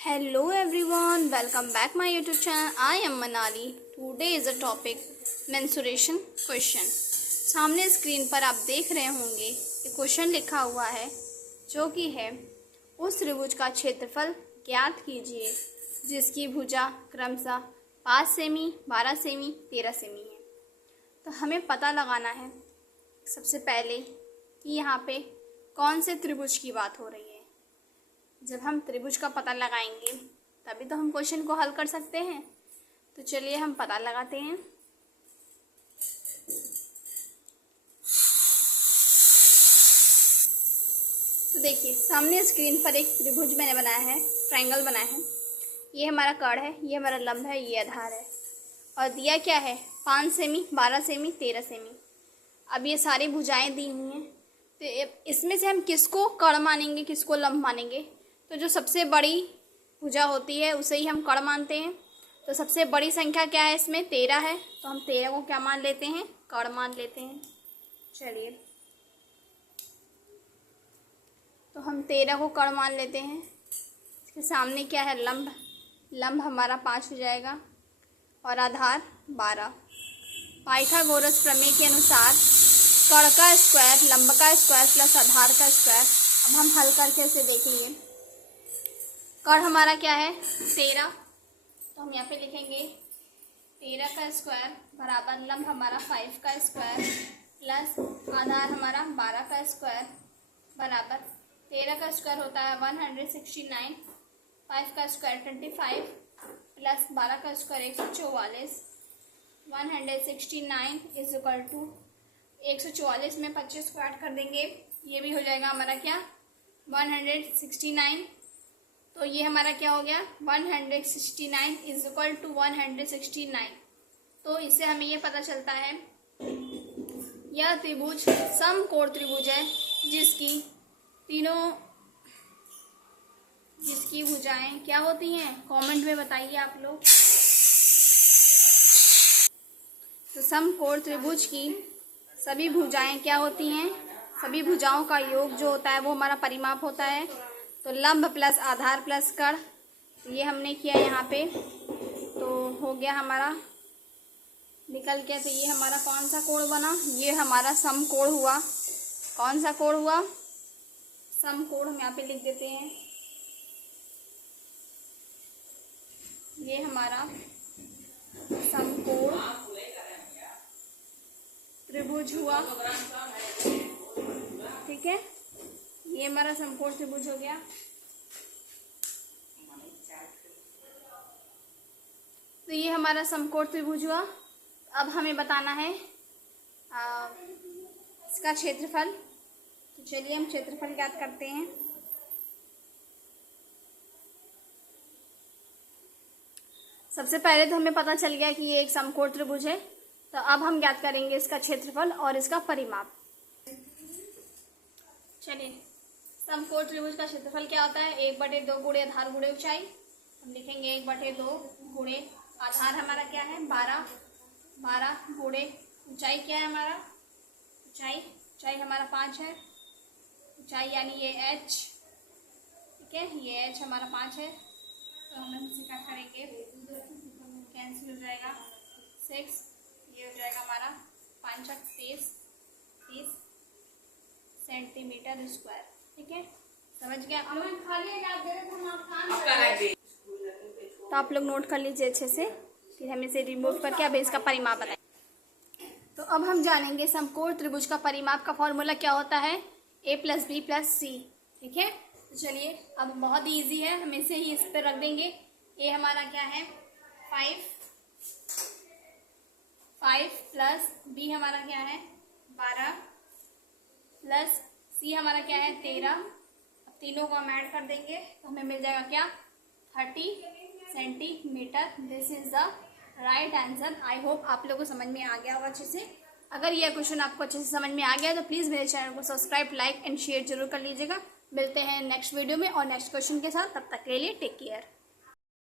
Hello everyone, welcome back my YouTube channel. I am Manali. Today is a topic mensuration question. सामने screen पर आप देख रहे होंगे कि क्वेश्चन लिखा हुआ है जो कि है उस त्रिभुज का क्षेत्रफल ज्ञात कीजिए जिसकी भुजा क्रमशः 5 सेमी, 12 सेमी, 13 सेमी है। तो हमें पता लगाना है सबसे पहले कि यहाँ पे कौन से त्रिभुज की बात हो रही है। जब हम त्रिभुज का पता लगाएंगे तभी तो हम क्वेश्चन को हल कर सकते हैं। तो चलिए हम पता लगाते हैं। तो देखिए सामने स्क्रीन पर एक त्रिभुज मैंने बनाया है, ट्रायंगल बनाया है। ये हमारा कर्ण है, ये हमारा लंब है, ये आधार है और दिया क्या है 5 सेमी, 12 सेमी, 13 सेमी। अब ये सारी भुजाएं दी हुई हैं तो इसमें से हम किसको कर्ण मानेंगे, किसको लंब मानेंगे। तो जो सबसे बड़ी भुजा होती है उसे ही हम कर्ण मानते हैं। तो सबसे बड़ी संख्या क्या है इसमें 13 है, तो हम 13 को क्या मान लेते हैं, कर्ण मान लेते हैं। चलिए तो हम 13 को कर्ण मान लेते हैं। इसके सामने क्या है लंब, लंब हमारा 5 हो जाएगा और आधार 12। पाइथागोरस प्रमेय के अनुसार कर्ण का स्क्वायर लंब का स्क्वायर प्लस आधार का स्क्वायर। अब हम हल करके इसे देखेंगे। कर्ण हमारा क्या है 13, तो हम यहाँ पे लिखेंगे 13 का स्क्वायर बराबर लंब हमारा 5 का स्क्वायर प्लस आधार हमारा 12 का स्क्वायर बराबर 13 का स्क्वायर होता है 169, 5 का स्क्वायर 25 प्लस 12 का स्क्वायर 144। 169 इज इक्वल टू 144 में 25 को ऐड कर देंगे, ये भी हो जाएगा हमारा क्या 169। तो ये हमारा क्या हो गया 169 इज इक्वल टू 169। तो इससे हमें ये पता चलता है यह त्रिभुज समकोण त्रिभुज है जिसकी भुजाएं क्या होती हैं, कमेंट में बताइए आप लोग। तो समकोण त्रिभुज की सभी भुजाएं क्या होती हैं, सभी भुजाओं का योग जो होता है वो हमारा परिमाप होता है। तो लंब प्लस आधार प्लस कर्ण, तो ये हमने किया यहाँ पे, तो हो गया हमारा निकल के। तो ये हमारा कौन सा कोण बना, ये हमारा समकोण हुआ। कौन सा कोण हुआ, समकोण। हम यहाँ पे लिख देते हैं ये हमारा समकोण त्रिभुज हुआ, ठीक है। ये हमारा समकोण त्रिभुज हो गया। तो ये हमारा समकोण त्रिभुज हुआ। अब हमें बताना है इसका क्षेत्रफल। तो चलिए हम क्षेत्रफल ज्ञात करते हैं। सबसे पहले तो हमें पता चल गया कि ये एक समकोण त्रिभुज है। तो अब हम ज्ञात करेंगे इसका क्षेत्रफल और इसका परिमाप। चलिए समकोण त्रिभुज का क्षेत्रफल क्या होता है 1/2 गुणे आधार गुणे ऊंचाई। हम लिखेंगे 1/2 गुणे आधार हमारा क्या है 12 गुणे ऊंचाई क्या है हमारा ऊंचाई हमारा 5 है। ऊंचाई यानी ये h, ठीक है, ये h हमारा 5 है। तो हम इसे क्या करेंगे कैंसिल हो जाएगा 6, ये हो जाएगा हमारा 5 30 सेंटीमीटर स्क्वायर, ठीक है। समझ गए आप लोग। तो आप लोग नोट कर लीजिए अच्छे से, फिर हम इसे रिमूव करके अब इसका परिमाप बताएं। तो अब हम जानेंगे समकोण त्रिभुज का परिमाप का फॉर्मूला क्या होता है a + b + c, ठीक है। तो चलिए अब बहुत ही ईजी है, हम इसे ही इस पर रख देंगे। a हमारा क्या है 5 प्लस b हमारा क्या है 12 प्लस c हमारा क्या है 13। अब तीनों को हम ऐड कर देंगे तो हमें मिल जाएगा क्या 30 centimetre. This is the right answer. I hope आप लोगों को समझ में आ गया होगा अच्छे से। अगर यह क्वेश्चन आपको अच्छे से समझ में आ गया तो प्लीज़ मेरे चैनल को सब्सक्राइब, लाइक एंड शेयर जरूर कर लीजिएगा। मिलते हैं नेक्स्ट वीडियो में और नेक्स्ट क्वेश्चन के साथ। तब तक के लिए टेक केयर।